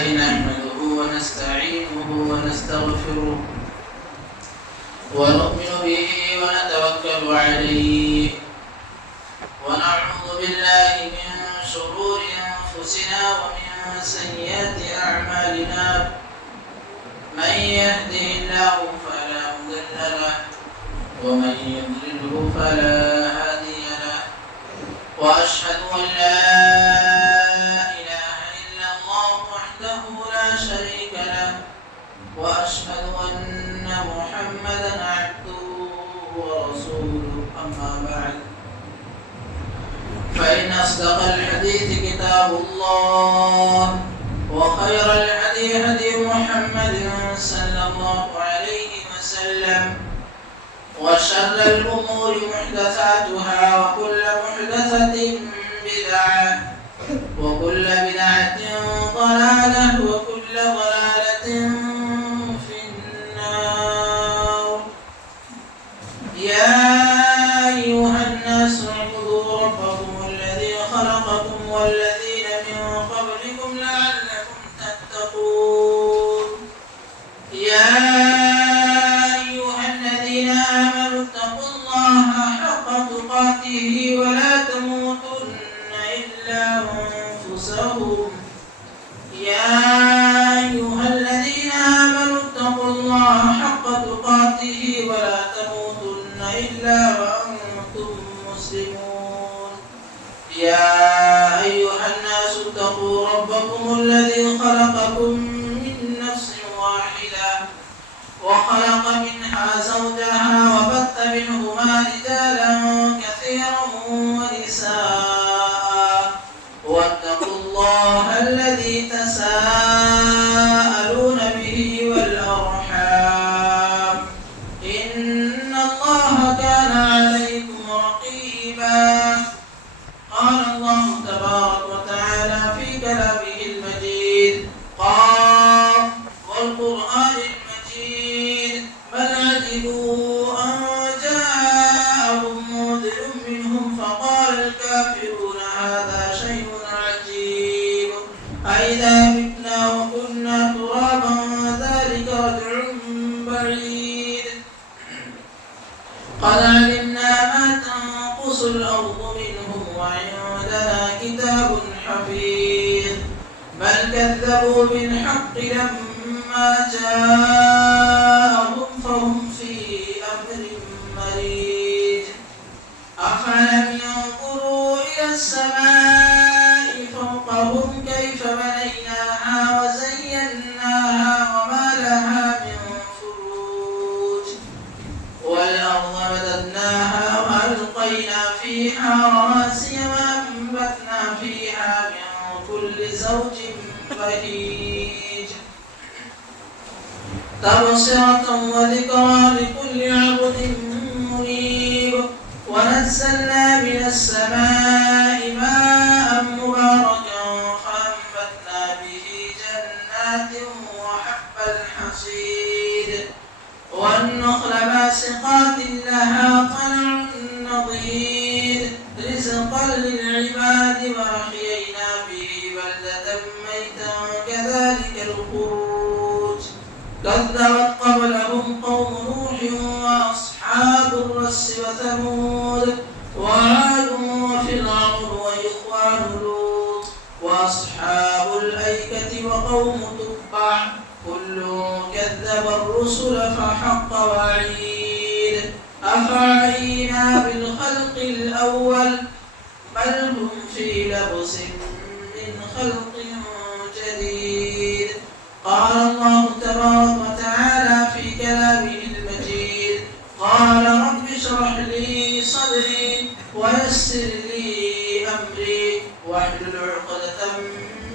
لله نحمده ونستعينه ونستغفره ونؤمن به ونتوكل عليه ونعوذ بالله من شرور أنفسنا ومن سيئات أعمالنا من يهده الله فلا مضل له ومن يضلله فلا هادي له وأشهد أن لا إله إلا الله وحده لا شريك له وأشهد أن محمدا عبده ورسوله أما بعد فإن أصدق الحديث كتاب الله وخير الهدي هدي محمد صلى الله عليه وسلم وشر الأمور محدثاتها وكل محدثة بدعة وكل بدعة ضلالة وكل ضلالة في النار. يا أيها الناس اعبدوا ربكم الذي خلقكم والذين من قبلكم لعلكم تتقون. يا أيها الذين آمنوا اتقوا الله حق تقاته ولا تموتن إلا أنفسكم. يا أيها الذين آمنوا اتقوا الله حق تقاته ولا تموتن إلا وأنتم مسلمون. يا أيها الناس اتقوا ربكم الذي خلقكم من نفس واحدة وخلق منها زوجها وبث منهما رجالا كثيرا ونساء واتقوا الله الذي تساءلون به والأرحام إن الله كان عليكم رقيبا. قال الله تبارك وتعالى في كلامه المجيد قال والقرآن المجيد بل عجبوا أن جاءهم منذر منهم فقال الكافرون هذا شيء عجيب أئذا متنا وكنا ترابا ذلك رجع بعيد. قد علمنا ما تنقص الأرض منهم وعندنا كتاب حفيظ بل كذبوا بالحق لما جاءهم فهم في أمر مريج. أفلم ينظروا إلى السماء فوقهم كيف بنيناها وزيناها وما لها من فروج والأرض مددناها وألقينا فيها رواسي وأنبتنا فيها من كل زوج بهيج تبصرة وذكرى لكل عبد منيب. ونزلنا من السماء ماء مباركا فأنبتنا به جنات وحب الحصيد والنخل باسقات لها طلع نضيد رزقا للعباد وأحيينا به بلدة ميتا كذلك الخروج. كذبت قبلهم قوم نوح وأصحاب الرس وثمود وعاد وفرعون وإخوان لوط وأصحاب الأيكة وقوم تبع كل كذب الرسل فحق وعيد. أفعينا بالخلق الأول بل هم في لبس من خلق جديد. قال الله تبارك وتعالى في كلامه المجيد قال رب اشرح لي صدري ويسر لي أمري واحلل عقدة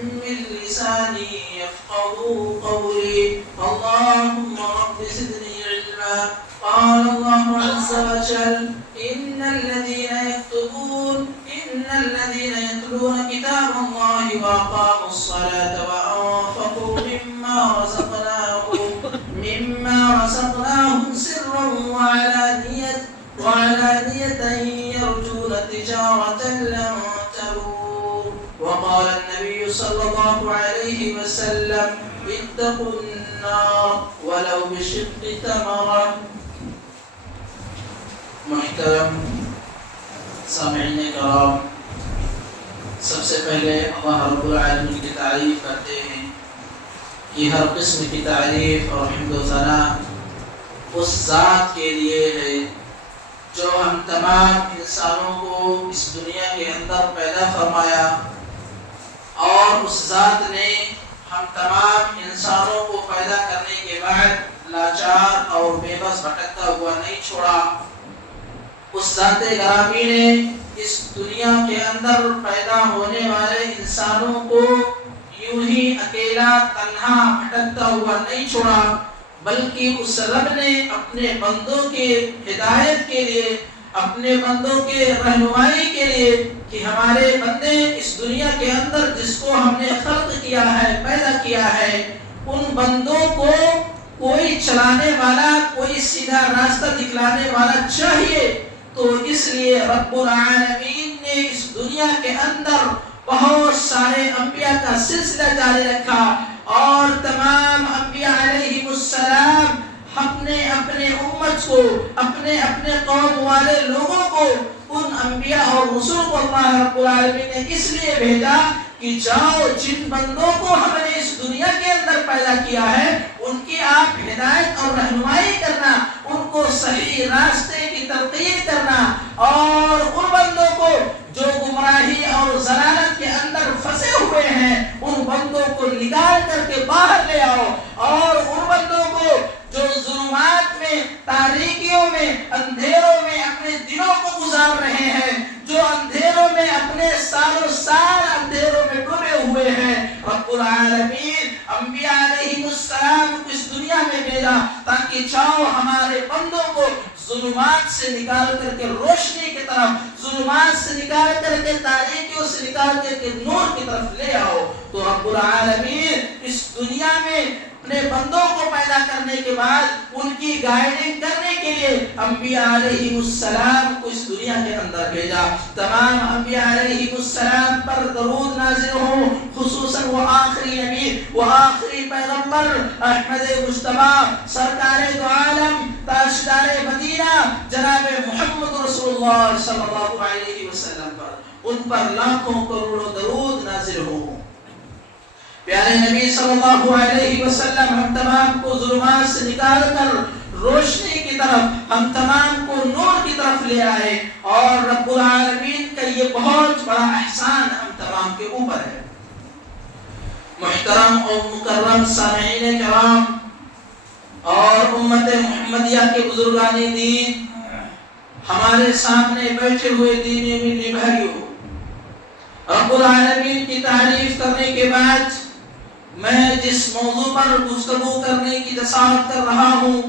من لساني يفقهوا قولي. اللهم رب زدني علما. قال الله عز وجل إن الذين يتلون كتاب الله وأقاموا الصلاة وأنفقوا مما رزقناهم سرا وعلانية يرجون تجارة لن تبور. وقال النبي النبي صلى الله عليه وسلم اتقوا النار ولو بشق تمرة. محترم سامعین کرام، سب سے پہلے اللہ رب العالمین کی تعریف کرتے ہیں کہ ہر قسم کی تعریف اور حمد و ثنا اس ذات کے لیے ہے جو ہم تمام انسانوں کو اس دنیا کے اندر پیدا فرمایا، اور اس ذات نے ہم تمام انسانوں کو پیدا کرنے کے بعد لاچار اور بے بس بھٹکتا ہوا نہیں چھوڑا۔ اس ذات گرامی نے اس دنیا کے اندر پیدا ہونے والے انسانوں کو یوں ہی اکیلا تنہا بھٹکتا ہوا نہیں چھوڑا، بلکہ اس رب نے اپنے بندوں کے ہدایت کے لیے، اپنے بندوں کے رہنمائی کے لیے کہ ہمارے بندے اس دنیا کے اندر جس کو ہم نے خلق کیا ہے، پیدا کیا ہے، ان بندوں کو کوئی چلانے والا، کوئی سیدھا راستہ دکھلانے والا چاہیے۔ تو اس لیے رب العالمین نے اس دنیا کے اندر بہت سارے انبیاء کا سلسلہ جاری رکھا، اور تمام انبیاء علیہ السلام اپنے اپنے امت کو، اپنے اپنے قوم والے لوگوں کو، ان انبیاء اور رسول کو اللہ رب العالمین نے اس لیے بھیجا کہ جاؤ جن بندوں کو ہم نے اس دنیا کے اندر پیدا کیا ہے ان کی آپ ہدایت اور رہنمائی کرنا، ان کو صحیح راستے کی تلقین کرنا، اور ان بندوں کو جو گمراہی اور ضلالت کے اندر پھنسے ہوئے ہیں ان بندوں کو نکال کر کے باہر لے آؤ، اور ان بندوں کو جو ظلمات میں، تاریکیوں میں، اندھیروں میں اپنے دنوں کو گزار رہے ہیں، جو اندھیروں میں اپنے سالوں سال اندھیروں میں ڈوبے ہوئے ہیں، رب العالمین انبیاء علیہ السلام کو اس دنیا میں بھیجا تاکہ جاؤ ہمارے بندوں کو ظلمات سے نکال کر کے روشنی کی طرف، ظلمات سے نکال کر کے تاریکیوں سے نکال کر کے نور کی طرف لے آؤ۔ تو رب العالمین اس دنیا میں اپنے بندوں کو پیدا کرنے کے بعد ان کی گائیڈنگ کرنے کے لیے انبیاء علیہ السلام کو اس دنیا کے اندر بھیجا۔ تمام انبیاء علیہ السلام پر درود نازل ہو، خصوصاً وہ آخری نبی، وہ آخری پیغمبر احمد مجتبی سرکار دو عالم تاجدار مدینہ جناب محمد رسول اللہ صلی اللہ علیہ وسلم پر، ان پر لاکھوں کروڑوں درود نازل ہو۔ پیارے نبی صلی اللہ علیہ وسلم ہم تمام کو ظلمات سے نکال کر روشنی کی طرف، ہم تمام کو نور کی طرف لے آئے، اور رب العالمین کا یہ بہت بڑا احسان ہم تمام کے اوپر ہے۔ محترم اور مکرم سامعین کرام اور امت محمدیہ کے بزرگان دین، ہمارے سامنے بیٹھے ہوئے دینی بھائیوں، رب العالمین کی تعریف کرنے کے بعد میں جس موضوع پر گفتگو کرنے کی جسارت کر رہا ہوں،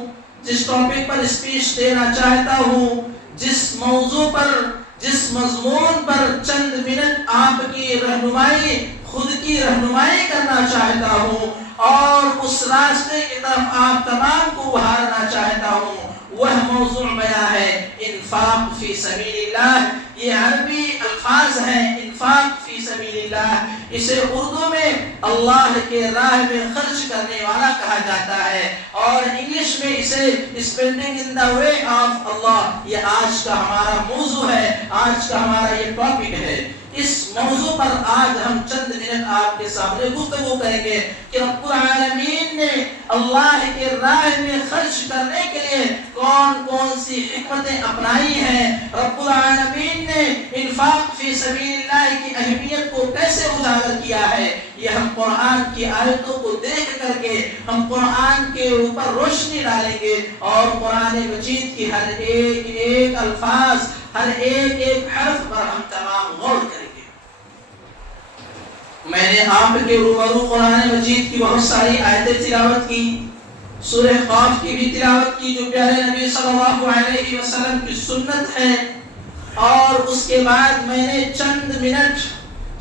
جس ٹاپک پر اسپیچ دینا چاہتا ہوں، جس موضوع پر، جس مضمون پر چند منٹ آپ کی رہنمائی، خود کی رہنمائی کرنا چاہتا ہوں، اور اس راستے کی طرف آپ تمام کو ابھارنا چاہتا ہوں، وہ موضوع بیان ہے انفاق فی سبیل اللہ۔ یہ عربی الفاظ ہیں، انفاق فی سبیل اللہ، اسے اردو میں اللہ کے راہ میں خرچ کرنے والا کہا جاتا ہے، اور انگلش میں اسے spending in the way of اللہ۔ یہ آج کا ہمارا موضوع ہے، آج کا ہمارا یہ ٹاپک ہے۔ اس موضوع پر آج ہم چند منٹ آپ کے سامنے گفتگو کریں گے کہ رب العالمین نے اللہ کے راہ میں خرچ کرنے کے لیے کون کون سی حکمتیں اپنائی ہیں، رب العالمین نے انفاق فی سبیل اللہ کی اہمیت کو کیسے اجاگر کیا ہے۔ یہ ہم قرآن کی آیتوں کو دیکھ کر کے ہم قرآن کے اوپر روشنی ڈالیں گے، اور قرآن مجید کی ہر ایک ایک الفاظ، ہر ایک ایک حرف پر ہم تمام غور کریں گے۔ میں نے آپ کے روبرو قرآن مجید کی بہت ساری آیتیں تلاوت کی، سورہ قاف کی بھی تلاوت کی جو پیارے نبی صلی اللہ علیہ وسلم کی سنت ہے، اور اس کے بعد میں نے چند منٹ،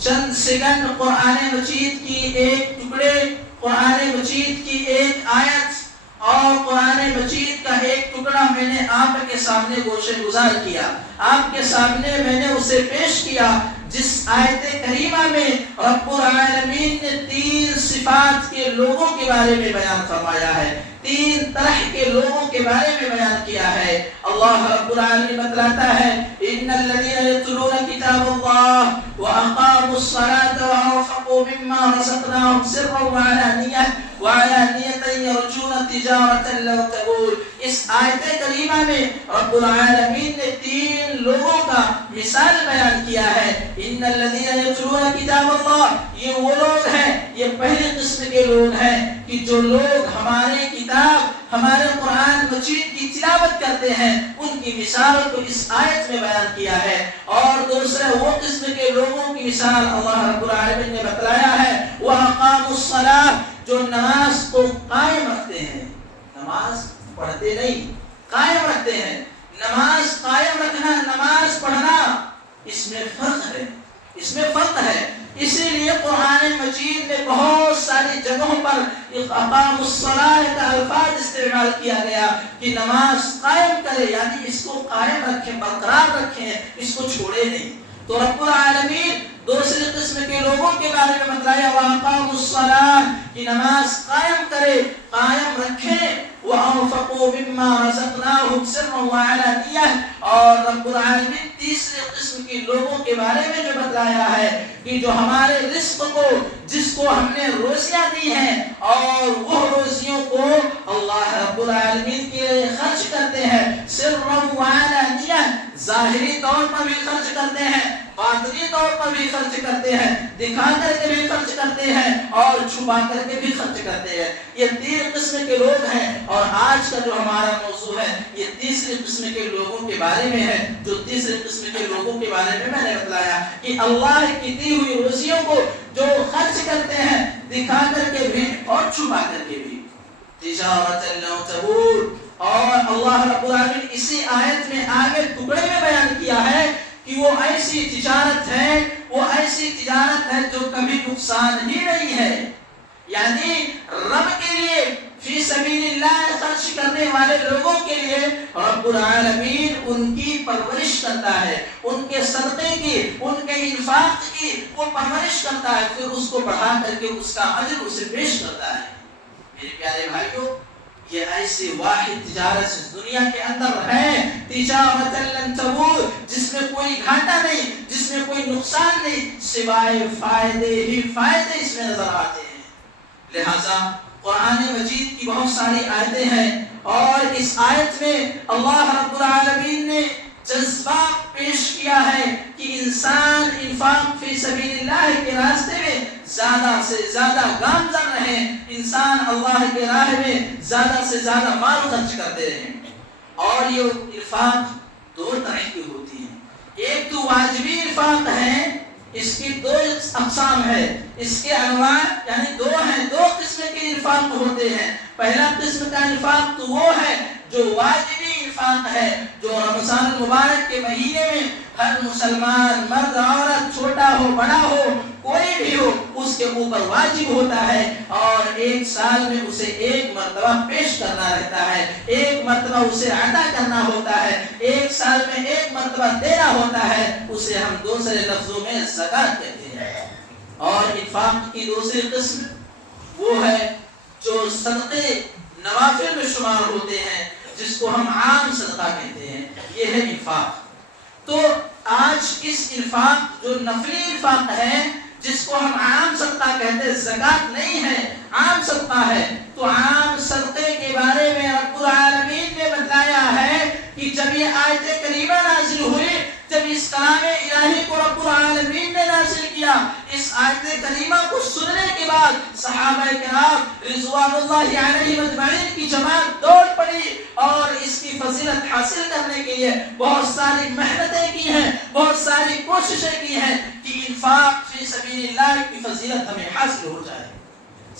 چند سیکنڈ قرآن مجید کی ایک ٹکڑے، قرآن مجید کی ایک آیت اور قرآن مجید کا ایک ٹکڑا میں نے آپ کے سامنے گوشے گزار کیا، آپ کے سامنے میں نے اسے پیش کیا، جس آیت کریمہ میں رب العالمین نے 3 صفات کے لوگوں کے بارے میں بیان فرمایا ہے، 3 طرح کے لوگوں کے بارے میں بیان کیا ہے۔ اللہ رب العالمین بتلاتا ہے ان الذين يتلون كتاب الله واقاموا الصلاه وانفقوا مما رزقناهم سرا وعلانية يرجون تجارة لن تبور۔ اس آیت کریمہ میں رب العالمین نے 3 لوگوں کا مثال بیان کیا ہے۔ ان الذين يتلون كتاب الله، یہ وہ لوگ ہیں، یہ پہلی قسم کے لوگ ہیں کہ جو لوگ ہمارے کتاب، ہمارے قرآن مجید کی تلاوت کرتے ہیں، ان کی مثال کو اس آیت میں بیان کیا ہے۔ اور دوسرے وہ قسم کے لوگوں کی مثال اللہ رب العالمین نے بتلایا ہے، وَأَقَامُوا الصَّلَاةَ، جو نماز کو قائم رکھتے ہیں، نماز پڑھتے نہیں، قائم رکھتے ہیں۔ نماز قائم رکھنا، نماز پڑھنا، اس میں فرق ہے، اس میں فرق ہے۔ اسی لیے قرآن مجید میں بہت ساری جگہوں پر اقام الصلاۃ کا الفاظ استعمال کیا گیا کہ نماز قائم کرے، یعنی اس کو قائم رکھیں، برقرار رکھیں، اس کو چھوڑے نہیں۔ تو رب العالمین دوسری قسم کے لوگوں کے بارے میں بتلایا وَأَقَامُوا الصَّلَاةَ، کہ نماز قائم کرے، قائم رکھیں، وَأَنفَقُوا مِمَّا رَزَقْنَاهُمْ سِرًّا وَعَلَانِيَةً، اور رب العالمین تیسرے قسم کے لوگوں کے بارے میں جو بتلایا ہے کہ جو ہمارے رزق کو، جس کو ہم نے روزیاں دی ہیں، اور وہ روزیوں کو اللہ رب العالمین کے لیے خرچ کرتے ہیں، سِرًّا وَعَلَانِيَةً، ظاہری طور پر بھی خرچ کرتے ہیں، باطنی طور پر بھی خرچ کرتے ہیں، دکھا کر کے بھی خرچ کرتے ہیں، اور چھپا کر کے بھی خرچ کرتے ہیں۔ یہ 3 قسم کے لوگ ہیں، اور آج کا جو ہمارا موضوع ہے یہ تیسری قسم کے لوگوں کے بارے میں ہے۔ جو تیسری قسم کے لوگوں کے بارے میں نے بتلایا کہ اللہ کی دی ہوئی روزیوں کو جو خرچ کرتے ہیں، دکھا کر کے بھی اور چھپا کر کے بھی، تجارت لن تبور۔ اور اللہ رب العالمین اسی آیت میں آگے ٹکڑے میں بیان کیا ہے کہ وہ ایسی تجارت ہے، وہ ایسی تجارت ہے جو کبھی نقصان ہی نہیں ہے۔ یعنی رب کے لیے فی سبیل اللہ خرچ کرنے والے لوگوں کے لیے رب العالمین ان کی پرورش کرتا ہے، ان کے صدقے کی، ان کے انفاق کی وہ پرورش کرتا ہے، پھر اس کو بڑھا کر کے اس کا اجر اسے پیش کرتا ہے۔ میرے پیارے بھائیوں، یہ ایسی واحد تجارت اس دنیا کے اندر ہے، تجارت لن تبور، جس میں کوئی گھاٹا نہیں، جس میں کوئی نقصان نہیں، سوائے فائدے ہی فائدے اس میں نظر آتے ہیں۔ لہذا قرآن مجید کی بہت ساری آیتیں ہیں، اور اس آیت میں اللہ رب العالمین نے جذبہ پیش کیا ہے کہ انسان انفاق فی سبیل اللہ کے راستے میں زیادہ سے زیادہ گامزن رہے، انسان اللہ کے راہ میں زیادہ سے زیادہ مال خرچ کرتے رہیں۔ اور یہ انفاق 2 طرح کی ہوتی ہیں، ایک تو واجبی انفاق ہے، اس کی 2 اقسام ہے، اس کے انواع یعنی 2 ہیں، 2 قسم کے انفاق ہوتے ہیں۔ پہلا قسم کا انفاق تو وہ ہے جو واجبی انفاق ہے، جو رمضان المبارک کے مہینے میں ہر مسلمان، مرد عورت، چھوٹا ہو بڑا ہو، کوئی بھی ہو، اس کے اوپر واجب ہوتا ہے، اور 1 سال میں اسے 1 مرتبہ پیش کرنا رہتا ہے، 1 مرتبہ اسے ادا کرنا ہوتا ہے، 1 سال میں 1 مرتبہ دینا ہوتا ہے، اسے ہم دوسرے لفظوں میں زکوٰۃ کہتے ہیں۔ اور انفاق کی دوسری قسم وہ ہے جو صدقے نوافل میں شمار ہوتے ہیں، جس کو ہم عام صدقہ کہتے ہیں، یہ ہے انفاق۔ تو آج اس انفاق جو نفلی انفاق ہے، جس کو ہم عام صدقہ کہتے ہیں، زکوٰۃ نہیں ہے، عام صدقہ ہے، تو عام صدقے کے بارے میں رب العالمین نے بتلایا ہے کہ جب یہ آیت کریمہ نازل ہوئی، جب اس کلام الہی کو رب العالمین نے نازل کیا، اس آیت کریمہ کو سننے کے بعد صحابہ کرام رضوان اللہ علیہم اجمعین کی جماعت دوڑ پڑی، اور اس کی فضیلت حاصل کرنے کے لیے بہت ساری محنتیں کی ہیں، بہت ساری کوششیں کی ہیں کہ انفاق فی سبیل اللہ کی فضیلت ہمیں حاصل ہو جائے۔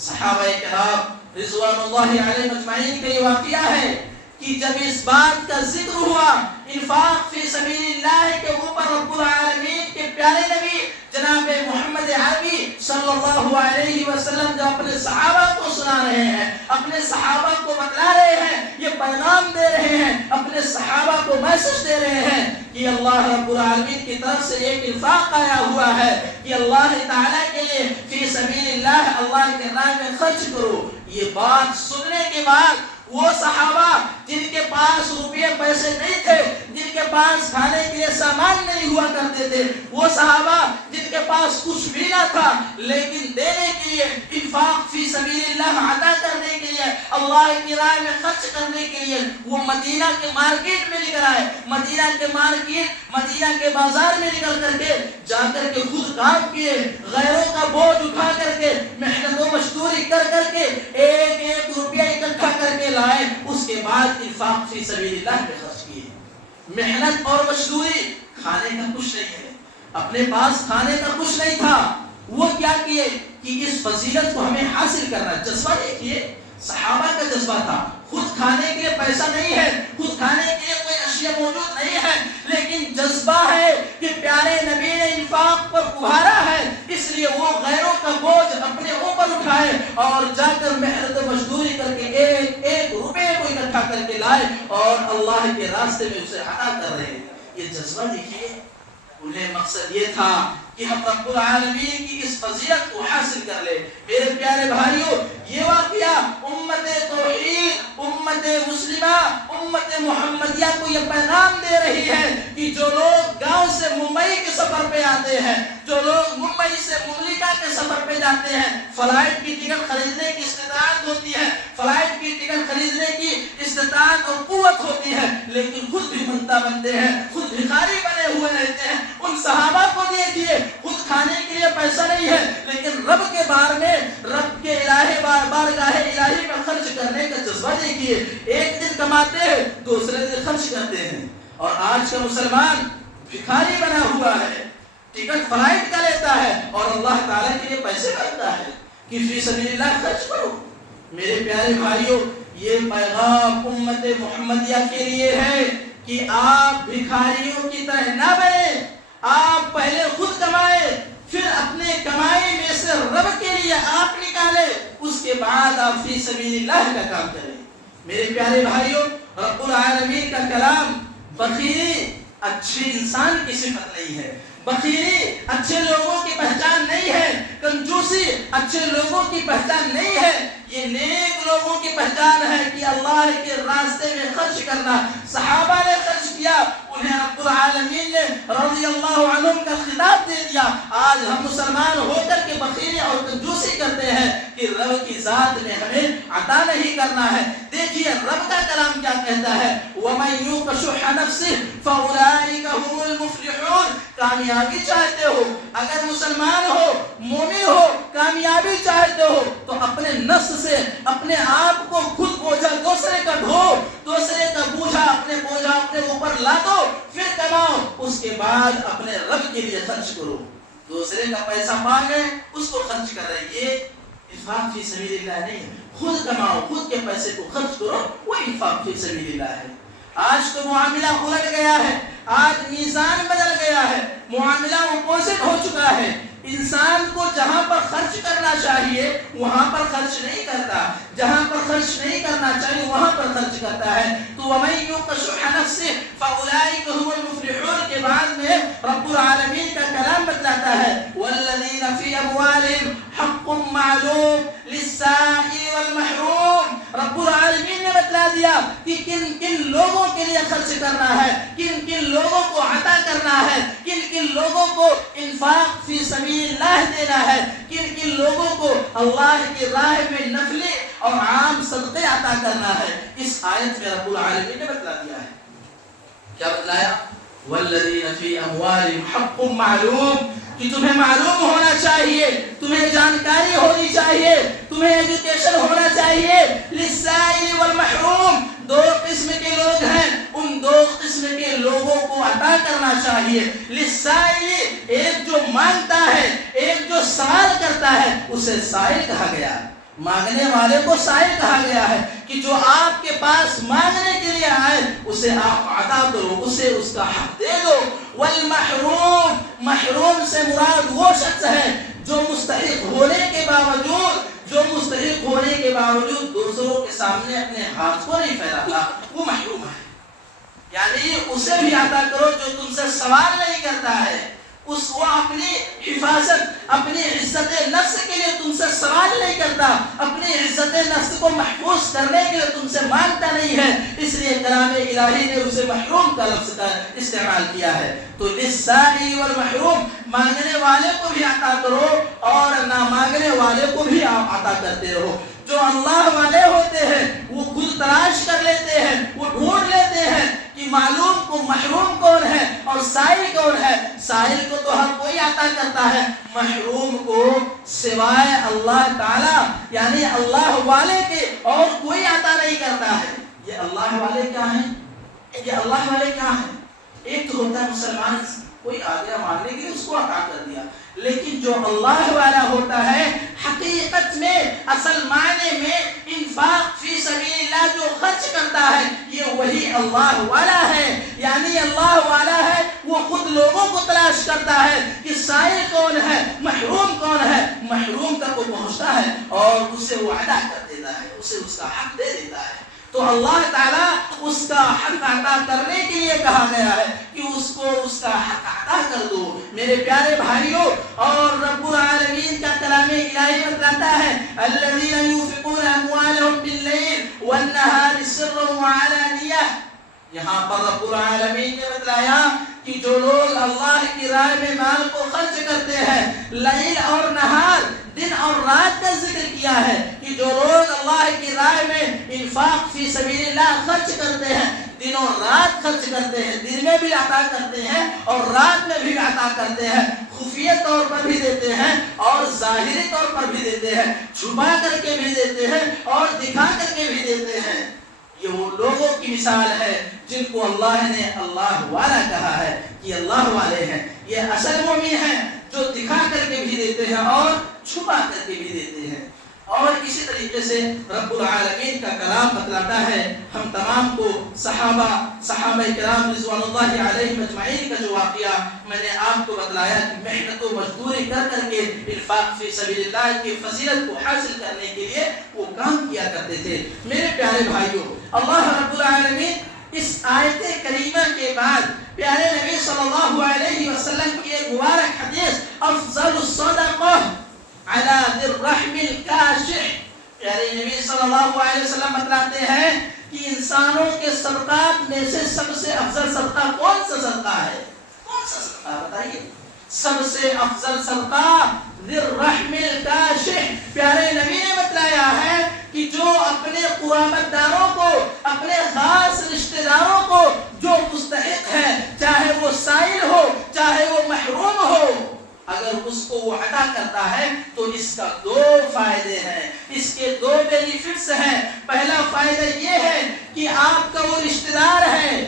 صحابہ کرام رضوان اللہ علیہم اجمعین کا یہ واقعہ ہے کہ جب اس بات کا ذکر ہوا انفاق فی سبیل اللہ کے اوپر، رب العالمین کے پیارے نبی جناب محمد عربی صلی اللہ علیہ وسلم جو اپنے صحابہ کو سنا رہے ہیں، اپنے صحابہ کو بتلا رہے ہیں، یہ پیغام دے رہے ہیں، اپنے صحابہ کو میسج دے رہے ہیں یہ اللہ رب العالمین کی طرف سے ایک انفاق آیا ہوا ہے کہ اللہ تعالیٰ کے لیے فی سبیل اللہ، اللہ کے راہ میں خرچ کرو۔ یہ بات سننے کے بعد وہ صحابہ جن کے پاس روپے پیسے نہیں تھے، جن کے پاس کھانے کے لیے سامان نہیں ہوا کرتے تھے، وہ صحابہ جن کے پاس کچھ بھی نہ تھا لیکن دینے کے لیے، انفاق فی سبیل اللہ عطا کرنے کے لیے، اللہ کی راہ میں خرچ کرنے کے لیے وہ مدینہ کے مارکیٹ میں نکل آئے، مدینہ کے مارکیٹ، مدینہ کے بازار میں نکل کر کے جا کر کے خود کام کیے، غیروں کا بوجھ اٹھا کر کے، محنت و مزدوری کر کر کے ایک ایک روپیہ اکٹھا کر کے لائے، اس کے بعد انفاق فی سبیل اللہ پہ خرچ کیے۔ محنت اور مزدوری، کھانے کا کچھ نہیں ہے، اپنے پاس کھانے کا کچھ نہیں تھا، وہ کیا کیے کہ اس فضیلت کو ہمیں حاصل کرنا۔ جذبہ دیکھیے، صحابہ کا جذبہ تھا، خود کھانے کے لیے پیسہ نہیں ہے، خود کھانے کے لیے کوئی اشیاء موجود نہیں ہے، لیکن جذبہ ہے کہ پیارے نبی نے انفاق پر ابھارا ہے، اس لیے وہ غیروں کا بوجھ اپنے اوپر اٹھائے اور جا کر محنت و مزدوری کر کے ایک ایک روپے کو اکٹھا کر کے لائے اور اللہ کے راستے میں اسے عطا کر رہے ہیں۔ یہ جذبہ دیکھیے، انہیں مقصد یہ تھا کہ ہم رب العالمین کی اس فضیلت کو حاصل کر لیں۔ میرے پیارے بھائیوں، یہ واقعہ امت توحید، امت مسلمہ، امت محمدیہ کو یہ پیغام دے رہی ہے کہ جو لوگ گاؤں سے ممبئی کے سفر پہ آتے ہیں، جو لوگ ممبئی سے مملکہ کے سفر پہ جاتے ہیں، فلائٹ کی ٹکٹ خریدنے کی استطاعت ہوتی ہے، فلائٹ کی ٹکٹ خریدنے کی استطاعت اور قوت ہوتی ہے، لیکن خود بھی منتا بنتے ہیں، خود بھکاری بنے ہوئے رہتے ہیں۔ ان صحابہ کو دیکھیے، خود کھانے کے لیے پیسہ نہیں ہے لیکن رب کے بار میں، رب کے الہی بارگاہ الہی میں خرچ کرنے کا جذبہ دیکھیے۔ ایک دن کماتے ہیں، دوسرے دن خرچ کرتے ہیں، اور آج کا مسلمان بھکاری بنا ہوا ہے، ٹکٹ فلائٹ کا لیتا ہے اور اللہ تعالیٰ کے لیے پیسے کرتا ہے کہ فی سبیل اللہ خرچ کرو۔ میرے پیارے بھائیوں، یہ پیغام امت محمدیہ کے لیے ہے کہ آپ بھکاریوں کی طرح نہ بنیں، آپ پہلے خود کمائیں، پھر اپنے کمائی میں سے رب کے لیے آپ نکالیں، اس کے بعد آپ فی سبیل اللہ کا کام کریں۔ میرے پیارے بھائیوں، رب العالمین کا کلام، بخیلی اچھے انسان کی صفت نہیں ہے، بخیلی اچھے لوگوں کی پہچان نہیں ہے، کنجوسی اچھے لوگوں کی پہچان نہیں ہے، یہ نیک لوگوں کی پہچان ہے کہ اللہ کے راستے میں خرچ کرنا۔ صحابہ نے خرچ کیا، انہیں رب العالمین نے رضی اللہ عنہم کا خطاب دے دیا۔ آج ہم مسلمان ہو کر کے بخیلی اور کنجوسی کرتے ہیں کہ رب کی ذات نے ہمیں عطا نہیں کرنا ہے۔ دیکھیے رب کا کلام کیا کہتا ہے، وَمَن يُوقَ شُحَّ نَفْسِهِ فَأُولَٰئِكَ هُمُ الْمُفْلِحُونَ۔ کامیابی چاہتے ہو، اگر مسلمان ہو، مومن ہو، کامیابی چاہتے ہو تو اپنے نفس سے اپنے آپ کو خود بوجھا دوسرے کا ڈھو، دوسرے کا بوجھا اپنے اوپر لا دو، پھر کماؤ، اس کے بعد اپنے رب کے لیے خرچ کرو۔ دوسرے کا پیسہ مانگے اس کو خرچ کر رہے، یہ انفاق فی سبیل اللہ نہیں ہے۔ خود کماؤ، خود کے پیسے کو خرچ کرو، وہ انفاق فی سبیل اللہ ہے۔ آج تو معاملہ الٹ گیا ہے، آج میزان بدل گیا ہے، معاملہ اپوزٹ ہو چکا ہے۔ انسان کو جہاں پر خرچ کرنا چاہیے وہاں پر خرچ نہیں کرتا، جہاں پر خرچ نہیں کرنا چاہیے وہاں پر خرچ کرتا ہے۔ تو وَمَن يُوقَ شُحَّ نَفْسِهِ فَأُولَٰئِكَ هُمُ الْمُفْلِحُونَ کے بعد میں رب العالمین کا کلام بتلاتا ہے، وَالَّذِينَ فِي أَمْوَالِهِمْ حَقٌّ مَّعْلُومٌ لِلسَّائِلِ وَالْمَحْرُومِ۔ رب العالمین نے بتلا دیا کہ کن کن لوگوں کے لیے خرچ کرنا ہے، کن کن لوگوں کو عطا کرنا ہے، کن کن لوگوں کو انفاق فی سبیل اللہ دینا ہے، کن کن لوگوں کو اللہ کی راہ میں نفلی اور عام صدقے عطا کرنا ہے۔ اس آیت میں رب العالمین نے بتلا دیا ہے، کیا بتلایا؟ والذین فی اموالہم حق معلوم، کہ تمہیں معلوم ہونا چاہیے، تمہیں جانکاری ہونی چاہیے، تمہیں ایجوکیشن ہونا چاہیے۔ للسائل والمحروم، دو قسم کے لوگ ہیں، ان دو قسم کے لوگوں کو عطا کرنا چاہیے۔ للسائل، ایک جو مانگتا ہے، ایک جو سوال کرتا ہے، اسے سائل کہا گیا ہے۔ مانگنے والے کو سائل کہا گیا ہے کہ جو آپ کے پاس مانگنے کے لیے آئے اسے آپ عطا کرو، اسے اس کا حق دے دو۔ والمحروم، محروم سے مراد وہ شخص ہے جو مستحق ہونے کے باوجود دوسروں کے سامنے اپنے ہاتھ کو نہیں پھیلاتا، وہ محروم ہے۔ یعنی اسے بھی عطا کرو جو تم سے سوال نہیں کرتا ہے، وہ اپنی حفاظت، اپنی عزت نفس کے لیے تم سے سوال نہیں کرتا، اپنی عزت نفس کو محفوظ کرنے کے لیے تم سے مانگتا نہیں ہے، اس لیے کلام الہی نے اسے محروم کا لفظ کا استعمال کیا ہے۔ تو للسائل والمحروم، مانگنے والے کو بھی عطا کرو اور نہ مانگنے والے کو بھی آپ عطا کرتے رہو۔ جو اللہ والے ہوتے ہیں وہ خود تلاش کر لیتے ہیں، وہ ڈھونڈ لیتے ہیں کہ معلوم کو محروم کون ہے اور سائل کون ہے۔ سائل کو تو ہر کوئی عطا کرتا ہے، محروم کو سوائے اللہ تعالی یعنی اللہ والے کے اور کوئی عطا نہیں کرتا ہے۔ یہ اللہ والے کیا ہیں؟ یہ اللہ والے کیا ہیں؟ ایک تو ہوتا ہے مسلمان، کوئی آ گیا مانگنے کے لیے اس کو عطا کر دیا، لیکن جو اللہ والا ہوتا ہے حقیقت میں اصل معنی میں انفاق فی سبیل اللہ جو خرچ کرتا ہے یہ وہی اللہ والا ہے۔ یعنی اللہ والا ہے وہ خود لوگوں کو تلاش کرتا ہے کہ سائل کون ہے، محروم کون ہے، محروم تک وہ پہنچتا ہے اور اسے وہ عطا کر دیتا ہے، اسے اس کا حق دے دیتا ہے۔ تو اللہ تعالیٰ اس کا حق عطا کرنے کے لیے کہا گیا ہے کہ اس کو اس کا حق عطا کر دو۔ میرے پیارے بھائیوں، اور رب العالمین کا کلام الہی بتاتا ہے الذین ينفقون اموالهم باللیل والنہار سرا وعلانیہ۔ یہاں پر رب العالمین نے بتلایا کہ جو لوگ اللہ کی راہ میں مال کو خرچ کرتے ہیں، لیل اور نہار، دن اور رات کا ذکر کیا ہے کہ جو لوگ اللہ کی راہ میں انفاق فی سبیل اللہ خرچ کرتے ہیں، دن اور رات خرچ کرتے ہیں، دن میں بھی عطا کرتے ہیں اور رات میں بھی عطا کرتے ہیں، خفیہ طور پر بھی دیتے ہیں اور ظاہری طور پر بھی دیتے ہیں، چھپا کر کے بھی دیتے ہیں اور دکھا کر کے بھی دیتے ہیں۔ یہ وہ لوگوں کی مثال ہے جن کو اللہ نے اللہ والا کہا ہے کہ اللہ والے ہیں۔ یہ اصل مومن ہیں جو دکھا کر کے بھی دیتے ہیں اور چھپا کر کے بھی دیتے ہیں۔ اور اسی طریقے سے رب العالمین کا کلام بتلاتا ہے ہم تمام کو صحابہ کرام رضوان اللہ علیہم اجمعین کا جو واقعہ میں نے آپ کو بتلایا کہ محنت و مزدوری کر کر کے انفاق فی سبیل اللہ کی فضیلت کو حاصل کرنے کے لیے وہ کام کیا کرتے تھے۔ میرے پیارے بھائیوں، اللہ رب العالمین اس آیت کریمہ کے بعد پیارے نبی صلی اللہ علیہ وسلم کی ایک مبارک حدیث افضل الصدقہ علی ذی الرحم الکاشح، پیارے نبی صلی اللہ علیہ وسلم بتلاتے ہیں کہ انسانوں کے صدقات میں سے سب سے افضل صدقہ کون سا صدقہ ہے؟ کون سا صدقہ بتائیے؟ سب سے افضل صدقہ ذی الرحم الکاشح، پیارے نبی نے بتلایا ہے کہ جو اپنے قرابت داروں کو، اپنے خاص رشتہ داروں کو جو مستحق ہے، چاہے وہ سائل ہو چاہے وہ محروم ہو، اگر اس کو وہ عطا کرتا ہے تو اس کا دو فائدے ہیں، اس کے دو بینیفٹس ہیں۔ پہلا فائدہ یہ ہے کہ آپ کا وہ رشتہ دار ہے،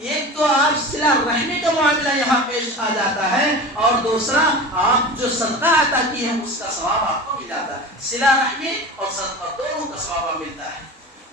ایک تو آپ صلہ رحمی کا معاملہ یہاں پیش آ جاتا ہے اور دوسرا آپ جو صدقہ عطا کی ہے اس کا ثواب آپ کو مل جاتا ہے۔ صلہ رحمی اور صدقہ دونوں کا ثواب ملتا ہے۔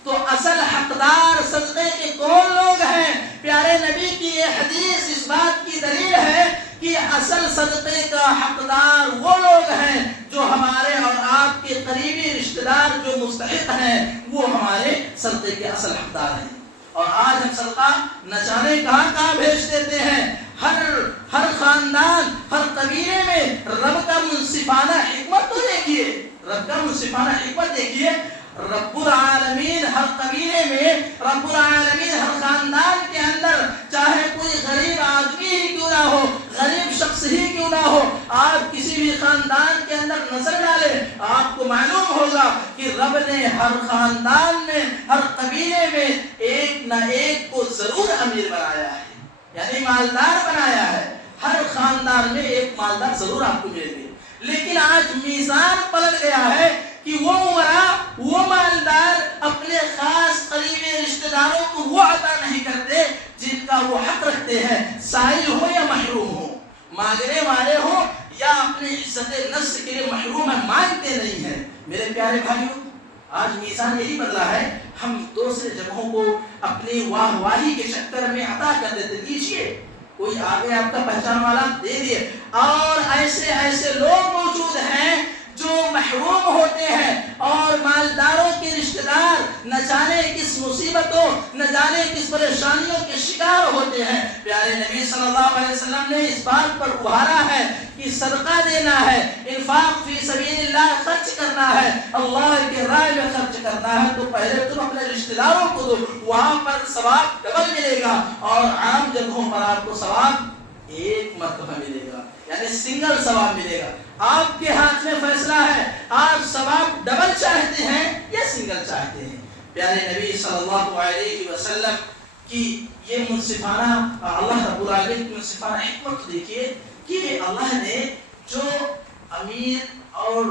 تو اصل حقدار صدقے کے کون لوگ ہیں؟ پیارے نبی کی یہ حدیث اس بات کی دلیل ہے کہ اصل صدقے کا حقدار وہ لوگ ہیں جو ہمارے اور آپ کے قریبی رشتہ دار جو مستحق ہیں، وہ ہمارے صدقے کے اصل حقدار ہیں۔ اور آج ہم صدقہ نہ جانے کہاں بھیج دیتے ہیں۔ ہر خاندان، ہر قبیلے میں رب کا منصفانہ حکمت تو دیکھیے، رب کا منصفانہ حکمت دیکھیے۔ رب العالمین ہر قبیلے میں، رب العالمین ہر خاندان کے اندر، چاہے کوئی غریب آدمی ہی کیوں نہ ہو، غریب شخص ہی کیوں نہ ہو، آپ کسی بھی خاندان کے اندر نظر ڈالیں، آپ کو معلوم ہوگا کہ رب نے ہر خاندان میں، ہر قبیلے میں ایک نہ ایک کو ضرور امیر بنایا ہے، یعنی مالدار بنایا ہے۔ ہر خاندان میں ایک مالدار ضرور آپ کو ملے گے، لیکن آج میزان پلٹ گیا ہے کہ وہ امراء، وہ مالدار اپنے خاص قریبی رشتہ داروں کو وہ عطا نہیں کرتے جن کا وہ حق رکھتے ہیں، سائل ہو یا محروم ہو، مانگنے والے ہو یا اپنی عزت نفس کے لیے محروم ہے، مانگتے نہیں ہیں۔ میرے پیارے بھائیوں، آج میزان یہی بدلا ہے، ہم دوسرے جگہوں کو اپنی واہ واہی کے چکر میں عطا کر دیتے، لیجیے کوئی آگے آپ کا پہچان والا دے دیے۔ اور ایسے لوگ موجود ہیں جو محروم ہوتے ہیں اور مالداروں کے رشتہ رشتہ دار نہ جانے کس مصیبتوں نہ جانے کس پریشانیوں کے شکار ہوتے ہیں۔ پیارے نبی صلی اللہ علیہ وسلم نے اس بات پر ابھارا ہے کہ صدقہ دینا ہے، انفاق فی سبیل اللہ خرچ کرنا ہے، اللہ کے راہ میں خرچ کرنا ہے، تو پہلے تم اپنے رشتہ داروں کو دو، وہاں پر ثواب ڈبل ملے گا، اور عام جگہوں پر آپ کو ثواب ایک مرتبہ ملے گا، یعنی سنگل ثواب ملے گا۔ آپ کے ہاتھ میں فیصلہ ہے، آپ ثواب ڈبل چاہتے ہیں یا سنگل چاہتے ہیں۔ پیارے نبی صلی اللہ علیہ وسلم کی یہ منصفانہ اللہ رب العالمین کی منصفانہ حکمت دیکھیے کہ اللہ نے جو امیر اور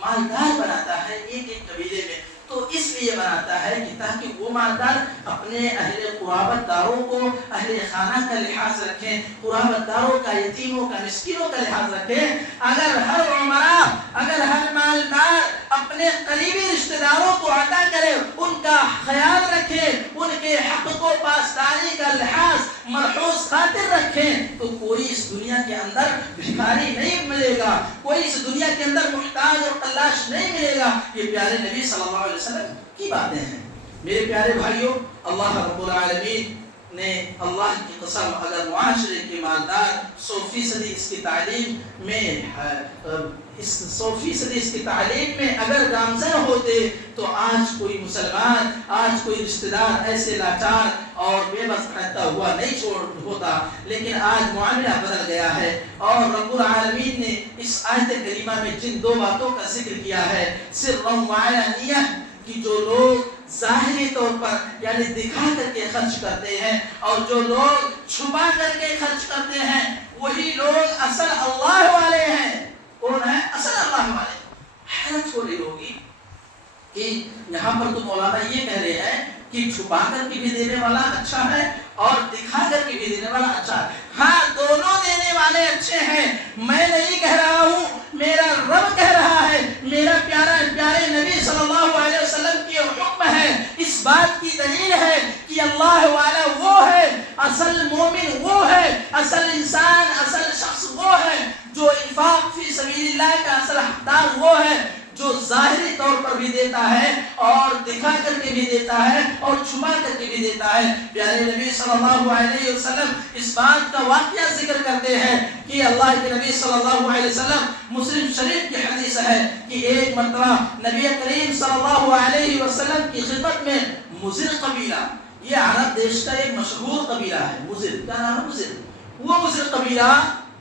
مالدار بناتا ہے ایک ایک قبیلے میں، تو اس لیے بناتا ہے کہ تاکہ وہ مالدار اپنے اہل قرابت داروں کو، اہل خانہ کا لحاظ رکھیں، قرابت داروں کا، یتیموں کا، مسکینوں کا لحاظ رکھیں۔ اگر ہر عمرہ، اگر ہر مالدار اپنے قریبی رشتہ داروں کو عطا کرے، ان کا خیال رکھے، ان کے حق کو پاسداری کا لحاظ مرحوظ خاطر رکھیں، تو کوئی اس دنیا کے اندر بھکاری نہیں ملے گا، کوئی اس دنیا کے اندر محتاج اور قلاش نہیں ملے گا۔ یہ پیارے نبی صلی اللہ علیہ وسلم کی باتیں ہیں۔ میرے پیارے بھائیوں، اللہ رب العالمین نے اللہ کی قسم اگر معاشرے کے مالدار 100% اس کی تعلیم میں 100% اس کی تعلیم میں اگر گامزن ہوتے تو آج کوئی مسلمان، آج کوئی رشتہ دار ایسے لاچار اور بے بس رہتا ہوا نہیں ہوتا، لیکن آج معاملہ بدل گیا ہے۔ اور رب العالمین نے اس آیت کریمہ میں جن دو باتوں کا ذکر کیا ہے، سرًا وعلانیہ، کہ جو لوگ ظاہری طور پر یعنی دکھا کر کے خرچ کرتے ہیں اور جو لوگ چھپا کر کے خرچ کرتے ہیں، وہی لوگ اصل اللہ والے ہیں۔ کون ہے اصل اللہ والے؟ حیرت ہو رہی ہوگی کہ یہاں پر تو مولانا یہ کہہ رہے ہیں کہ چھپا کر کے بھی دینے والا اچھا ہے اور دکھا کر کے بھی دینے والا اچھا ہے۔ ہاں، دونوں دینے والے اچھے ہیں، میں نہیں کہہ رہا ہوں، میرا رب کہہ رہا ہے، میرا پیارے نبی صلی اللہ علیہ وسلم کی حکم ہے۔ اس بات کی دلیل ہے کہ اللہ والا وہ ہے، اصل مومن وہ ہے، اصل انسان، اصل شخص وہ ہے جو انفاق فی سبیل اللہ کا اصل حقدار وہ ہے، جو ظاہری طور پر بھی دیتا ہے اور دکھا کر کے بھی دیتا ہے اور چھپا کر کے بھی دیتا ہے۔ پیارے نبی صلی اللہ علیہ وسلم اس بات کا واقعہ ذکر کرتے ہیں کہ اللہ کے نبی صلی اللہ علیہ وسلم، مسلم شریف کی حدیث ہے کہ ایک مرتبہ نبی کریم صلی اللہ علیہ وسلم کی خدمت میں مزر قبیلہ، یہ عرب دیش کا ایک مشہور قبیلہ ہے، مزر، کیا نام ہے؟ مزر۔ وہ مزر قبیلہ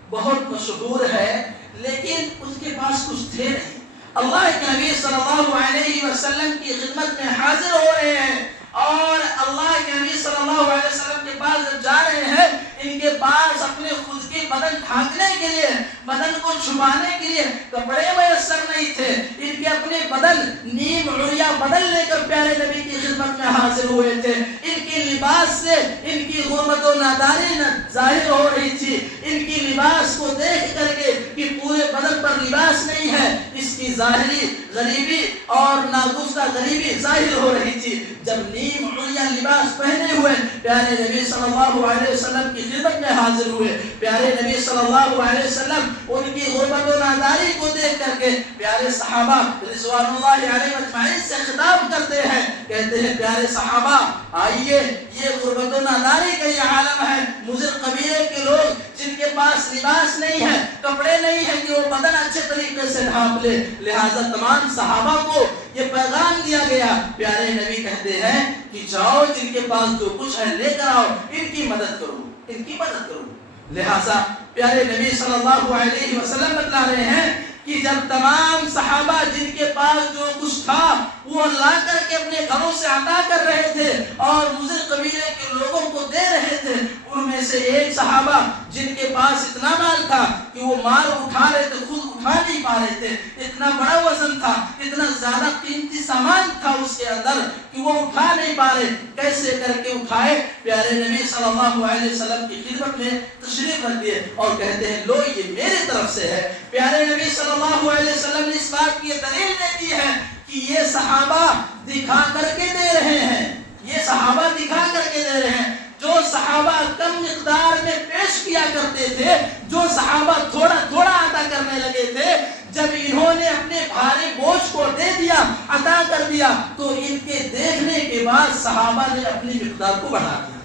بہت مشہور ہے، لیکن اس کے پاس کچھ تھے نہیں۔ اللہ کے نبی صلی اللہ علیہ وسلم کی خدمت میں حاضر ہو رہے ہیں، اور اللہ کے نبی صلی اللہ علیہ وسلم کے پاس جب جا رہے ہیں، ان کے پاس اپنے خود کے بدن ڈھانکنے کے لیے، بدن کو چھپانے کے لیے کپڑے میسر نہیں تھے۔ ان کے اپنے بدن نیم عریاں بدن لے کر پیارے نبی کی خدمت میں حاضر ہوئے تھے۔ ان کے لباس سے ان کی غربت و ناداری ظاہر ہو رہی تھی۔ ان کی لباس کو دیکھ کر کے کہ پورے بدن پر لباس نہیں ہے، اس کی ظاہری غریبی اور ناگفتہ غریبی ظاہر ہو رہی تھی۔ جب نیم عریاں لباس پہنے ہوئے پیارے نبی صلی اللہ علیہ وسلم کی خدمت میں حاضر ہوئے، پیارے نبی صلی اللہ علیہ وسلم ان کی غربت و ناداری کو دیکھ کر کے پیارے صحابہ رضوان اللہ علیہ اجمعین سے خطاب کرتے ہیں، کہتے ہیں پیارے صحابہ آئیے، یہ غربت و ناداری کا یہ عالم ہے، مزر قبیلے کے لوگ جن کے پاس لباس نہیں ہے، کپڑے نہیں ہیں کہ وہ بدن اچھے طریقے سے ڈھانپ لے، لہٰذا تمام صحابہ کو یہ پیغام دیا گیا۔ پیارے نبی کہتے ہیں کہ جاؤ، جن کے پاس جو کچھ ہے لے کر آؤ، ان کی مدد کرو، ان کی مدد کرو۔ لہٰذا پیارے نبی صلی اللہ علیہ وسلم بتلا رہے ہیں کہ جب تمام صحابہ جن کے پاس جو کچھ تھا وہ لا کر کے اپنے گھروں سے عطا کر رہے تھے اور مزر قبیلے کے لوگوں کو دے رہے تھے، ان میں سے ایک صحابہ جن کے پاس اتنا مال تھا کہ وہ مال اٹھا رہے تھے، خود اٹھا نہیں پا رہے تھے، اتنا بڑا وزن تھا، اتنا زیادہ قیمتی سامان تھا اس کے اندر کہ وہ اٹھا نہیں پا رہے، کیسے کر کے اٹھائے؟ پیارے نبی صلی اللہ علیہ وسلم کی خدمت میں تشریف رکھ دیے اور کہتے ہیں لو یہ میری طرف سے ہے۔ پیارے نبی صلی اللہ علیہ وسلم نے اس بات کی دلیل دے دی ہے کہ یہ صحابہ دکھا کر کے دے رہے ہیں، یہ صحابہ دکھا کر کے دے رہے ہیں۔ جو صحابہ کم مقدار میں پیش کیا کرتے تھے، جو صحابہ تھوڑا تھوڑا عطا کرنے لگے تھے، جب انہوں نے اپنے بھاری بوجھ کو دے دیا، عطا کر دیا تو ان کے دیکھنے کے بعد صحابہ نے اپنی مقدار کو بڑھا دیا.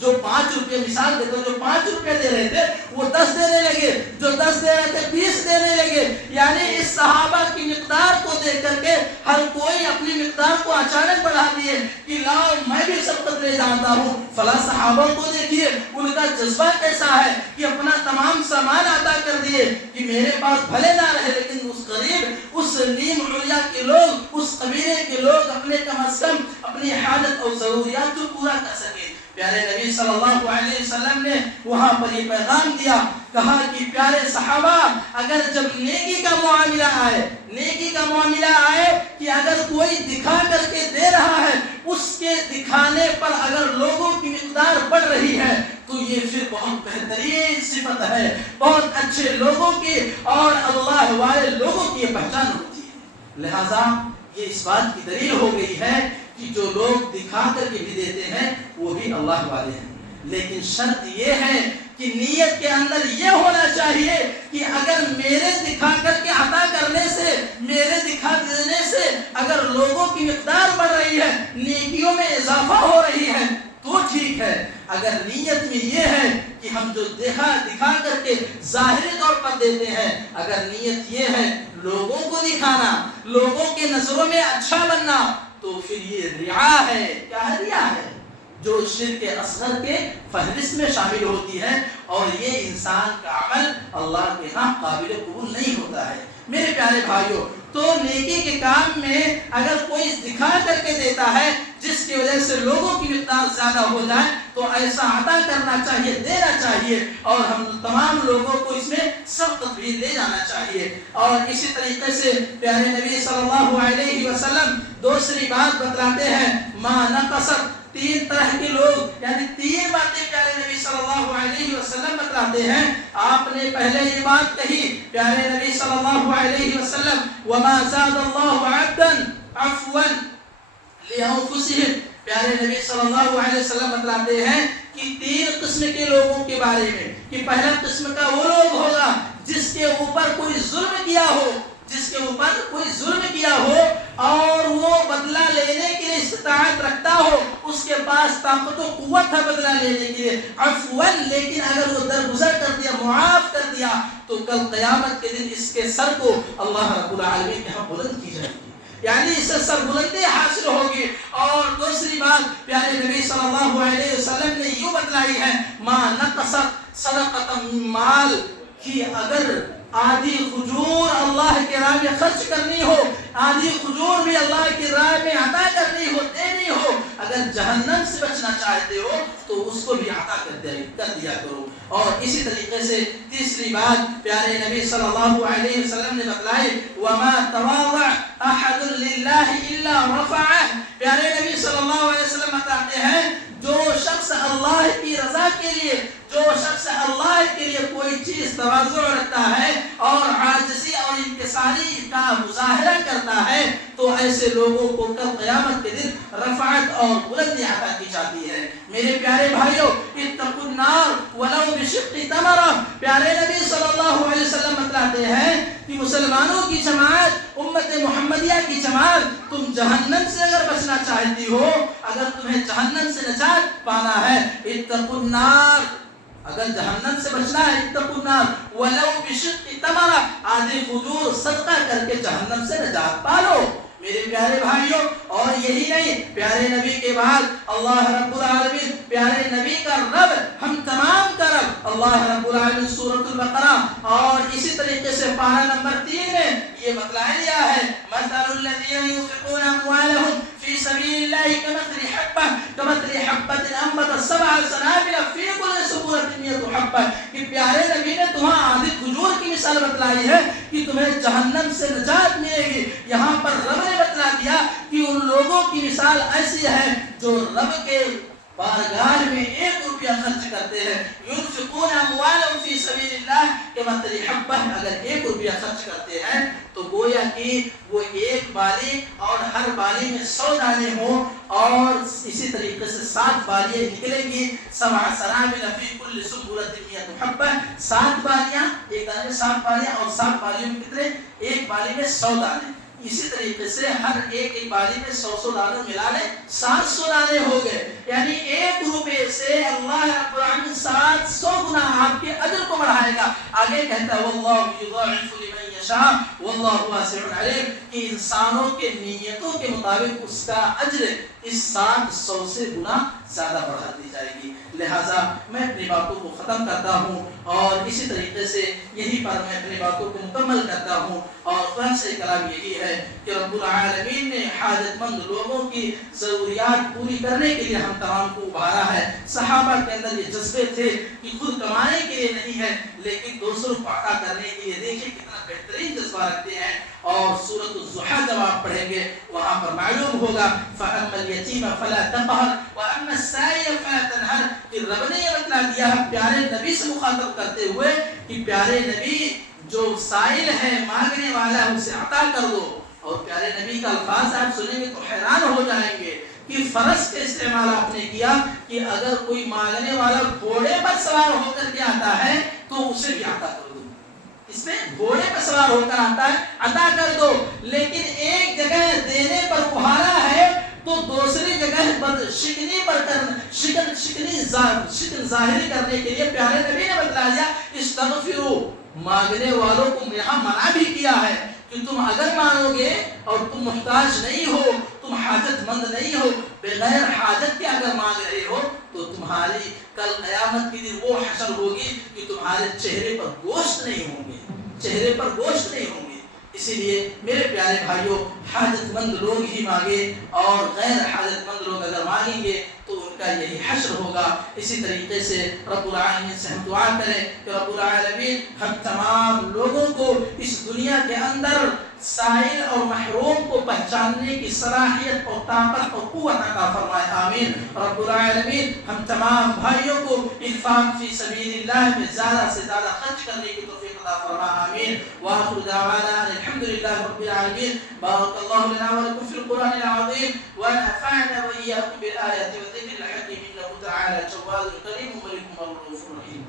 جو 5 روپے مثال دیتے جو 5 روپے دے رہے تھے وہ 10 دینے لگے, جو 10 دے رہے تھے 20 دینے لگے. یعنی اس صحابہ کی مقدار کو دیکھ کر کے ہر کوئی اپنی مقدار کو اچانک بڑھا دیے کہ لاؤ میں بھی سبقت لے جاتا ہوں. فلاں صحابہ کو دیکھیے ان کا جذبہ کیسا ہے کہ اپنا تمام سامان عطا کر دیے کہ میرے پاس بھلے نہ رہے لیکن اس قریب اس نیم علیا کے لوگ اس قبیلے کے لوگ اپنے کم از کم اپنی حاجت اور ضروریات کو پورا کر سکے. پیارے نبی صلی اللہ علیہ وسلم نے وہاں پر یہ پیغام دیا, کہا کہ پیارے صحابہ اگر جب نیکی کا معاملہ آئے کہ اگر کوئی دکھا کر کے دے رہا ہے اس کے دکھانے پر اگر لوگوں کی مقدار بڑھ رہی ہے تو یہ پھر بہت بہترین صفت ہے, بہت اچھے لوگوں کی اور اللہ والے لوگوں کی یہ پہچان ہوتی ہے. لہذا یہ اس بات کی دلیل ہو گئی ہے کہ جو لوگ دکھا کر کے بھی دیتے ہیں وہ بھی اللہ والے ہیں. لیکن شرط یہ ہے کہ نیت کے اندر یہ ہونا چاہیے کہ اگر میرے دکھا کر کے عطا کرنے سے, میرے دکھا دینے سے اگر لوگوں کی مقدار بڑھ رہی ہے, نیکیوں میں اضافہ ہو رہی ہے تو ٹھیک ہے. اگر نیت میں یہ ہے کہ ہم جو دکھا کر کے ظاہری طور پر دیتے ہیں, اگر نیت یہ ہے لوگوں کو دکھانا, لوگوں کے نظروں میں اچھا بننا, تو پھر یہ ریا ہے. کیا ہے؟ ریا ہے جو شرک اصغر کے فہرست میں شامل ہوتی ہے اور یہ انسان کا عمل اللہ کے ہاں قابل قبول نہیں ہوتا ہے. میرے پیارے بھائیوں, تو نیکی کے کام میں اگر کوئی دکھا کر کے دیتا ہے جس کی وجہ سے لوگوں کی مقدار زیادہ ہو جائے تو ایسا عطا کرنا چاہیے, دینا چاہیے اور ہم تمام لوگوں کو اس میں سبقت بھی لے جانا چاہیے. اور اسی طریقے سے پیارے نبی صلی اللہ علیہ وسلم دوسری بات بتلاتے ہیں, ما نقصت, 3 طرح کے لوگ یعنی 3 باتیں پیارے نبی صلی اللہ علیہ وسلم بتلاتے ہیں. آپ نے پہلے یہ بات کہی پیارے نبی صلی اللہ علیہ وسلم, وما زاد اللہ عبدا عفوا لانفسهم. پیارے نبی صلی اللہ علیہ وسلم بتلاتے ہیں کہ 3 قسم کے لوگوں کے بارے میں کہ پہلا قسم کا وہ لوگ ہوگا جس کے اوپر کوئی ظلم کیا ہو, جس کے اوپر کوئی ظلم کیا ہو اور وہ بدلہ لینے کے لیے استطاعت رکھتا ہو, اس کے پاس طاقت و قوت ہے بدلہ لینے کے لیے عفواً, لیکن اگر وہ درگزر کر دیا, معاف کر دیا تو کل قیامت کے دن اس کے سر کو اللہ رب العالمین کے ہاں بلند کی جائے گی, یعنی اس سے سر بلندی حاصل ہوگی. اور دوسری بات پیارے نبی صلی اللہ علیہ وسلم نے یوں بتلائی ہے, ما نقصت صدقۃ من مال, کہ اگر آدھی کھجور اللہ کے راہ میں خرچ کرنی ہو, آدھی کھجور بھی اللہ کی راہ میں عطا کرنی ہو, دینی ہو, اگر جہنم سے بچنا چاہتے ہو تو اس کو بھی عطا کر دیا کرو. اور اسی طریقے سے تیسری بات پیارے نبی صلی اللہ علیہ وسلم نے بتلائی, وما تواضع احد للہ الا رفعہ. پیارے نبی صلی اللہ علیہ وسلم بتاتے ہیں جو شخص اللہ کی رضا کے لیے, جو شخص اللہ کے لیے کوئی چیز تواضع رکھتا ہے اور عاجزی اور انکساری کا مظاہرہ کرتا ہے تو ایسے لوگوں کو کل قیامت کے دن رفعت اور بلندی عطا کی جاتی ہے. میرے پیارے بھائیوں, اتقوا النار ولو بشق تمرہ. پیارے نبی صلی اللہ علیہ وسلم بتلاتے ہیں کہ مسلمانوں کی جماعت, امت محمدیہ کی جماعت, تم جہنم سے اگر بچنا چاہتی ہو, اگر تمہیں جہنم سے نجات پانا ہے, اتقوا النار, اگر جہنم سے بچنا ہے اتقوا النار ولو بشق تمرہ, آدھی کھجور صدقہ کر کے جہنم سے نجات پالو. میرے پیارے بھائیوں, اور یہی نہیں, پیارے نبی کے بعد اللہ رب العالمین, پیارے نبی کا رب, ہم تمام کا رب اللہ رب العالمین سورۃ البقرہ اور اسی طریقے سے پارہ نمبر 3 میں یہ بتلا دیا ہے, مثل الذین ينفقون اموالهم في سبيل الله كمثل حبة أنبتت 7 سنابل في كل سنبلة 100 حبة. کہ پیارے نبی نے تمہیں آدھی کھجور کی مثال بتلائی ہے کہ تمہیں جہنم سے نجات ملے گی. یہاں پر رب نے بتلا دیا کہ ان لوگوں کی مثال ایسی ہے جو رب کے بارگاہ میں 1 روپیہ خرچ کرتے ہیں. ينفقون اموالهم في سبيل الله كمثل حبة, اگر 1 روپیہ خرچ کرتے ہیں تو گویا کہ وہ 1 بالی اور ہر بالی میں 100 دانے ہوں اور اسی طریقے سے 7 بالیاں نکلیں گی. 7 سنابل في كل سنبلة 100 حبة, 7 بالیاں, ایک دانے میں 7 بالیاں اور 7 بالیوں میں کتنے, 1 بالی میں 100 دانے. اسی طریقے سے ہر ایک باری میں 100 دانے ملا لے 700 دانے ہو گئے، یعنی ایک روپے سے اللہ رب العالمین 700 گنا آپ کے اجر کو بڑھائے گا۔ آگے کہتا ہے واللہ یضاعف لمن یشاء واللہ واسع علیم، کہ انسانوں کے نیتوں کے مطابق اس کا اجر اس 700 سے گنا زیادہ بڑھا دی جائے گی۔ لہٰذا میں اپنی باتوں کو ختم کرتا ہوں اور اسی طریقے سے یہی پر میں اپنی باتوں کو مکمل کرتا ہوں، اور خلاصہ کلام یہی ہے کہ رب العالمین نے حاجت مند لوگوں کی ضروریات پوری کرنے کے لیے ہم تمام کو ابھارا ہے۔ صحابہ کے اندر یہ جذبے تھے کہ خود کمانے کے لیے نہیں ہے لیکن دوسروں کو عطا کرنے کے لیے، دیکھیں کتنا بہترین جذبہ رکھتے ہیں۔ اور سورۃ الضحیٰ جب آپ پڑھیں گے وہاں پر معلوم ہوگا فَأَمَّا الْيَتِيمَ فَلَا تَقْهَرْ وَأَمَّا السَّائِلَ فَلَا تَنْهَرْ، کہ رب نے یہ بتلا دیا ہے پیارے نبی سے مخاطب کرتے ہوئے کہ پیارے نبی جو سائل ہے مانگنے والا ہے اسے عطا کر دو۔ اور پیارے نبی کا الفاظ آپ سنیں گے تو حیران ہو جائیں گے کہ فرض کا استعمال آپ نے کیا کہ اگر کوئی مانگنے والا گھوڑے پر سوار ہو کر کے آتا ہے تو اسے بھی عطا کر دو۔ اس میں گھوڑے پر سوار ہو کر آتا ہے عطا کر دو، لیکن ایک جگہ دینے پر ابھارا ہے تو دوسری جگہ شکنی پر شکن ظاہری کرنے کے لیے پیارے نبی نے بتلا دیا استغفروا، مانگنے والوں کو یہاں منع بھی کیا ہے کہ تم اگر مانگو گے اور تم محتاج نہیں ہو، تم حاجت مند نہیں ہو، بغیر حاجت کے اگر مانگ رہے ہو تو تمہاری کل قیامت کے دن وہ حشر ہوگی کہ تمہارے چہرے پر گوشت نہیں ہوں گے، چہرے پر گوشت نہیں ہوں گے۔ اسی لیے میرے پیارے بھائیوں، حاجت مند لوگ ہی مانگے اور غیر حاجت مند لوگ اگر مانگیں گے تو ان کا یہی حشر ہوگا۔ اسی طریقے سے رب العالمین سے ہم دعا کریں کہ رب العالمین ہم تمام لوگوں کو اس دنیا کے اندر سائل اور محروم کو پہچاننے کی صلاحیت اور طاقت اور قوت عطا فرمائے، آمین۔ رب العالمین ہم تمام بھائیوں کو انفاق فی سبیل اللہ میں زیادہ سے زیادہ خرچ کرنے کی توفیق عطا فرمائے، آمین۔ وآخر دعوانا الحمدللہ رب العالمین۔ بارک اللہ لنا ولکم فی القرآن العظیم ونفعنا وإياكم بالآیات والذکر الحکیم، انہ تعالی جواد کریم ملک رؤوف رحیم۔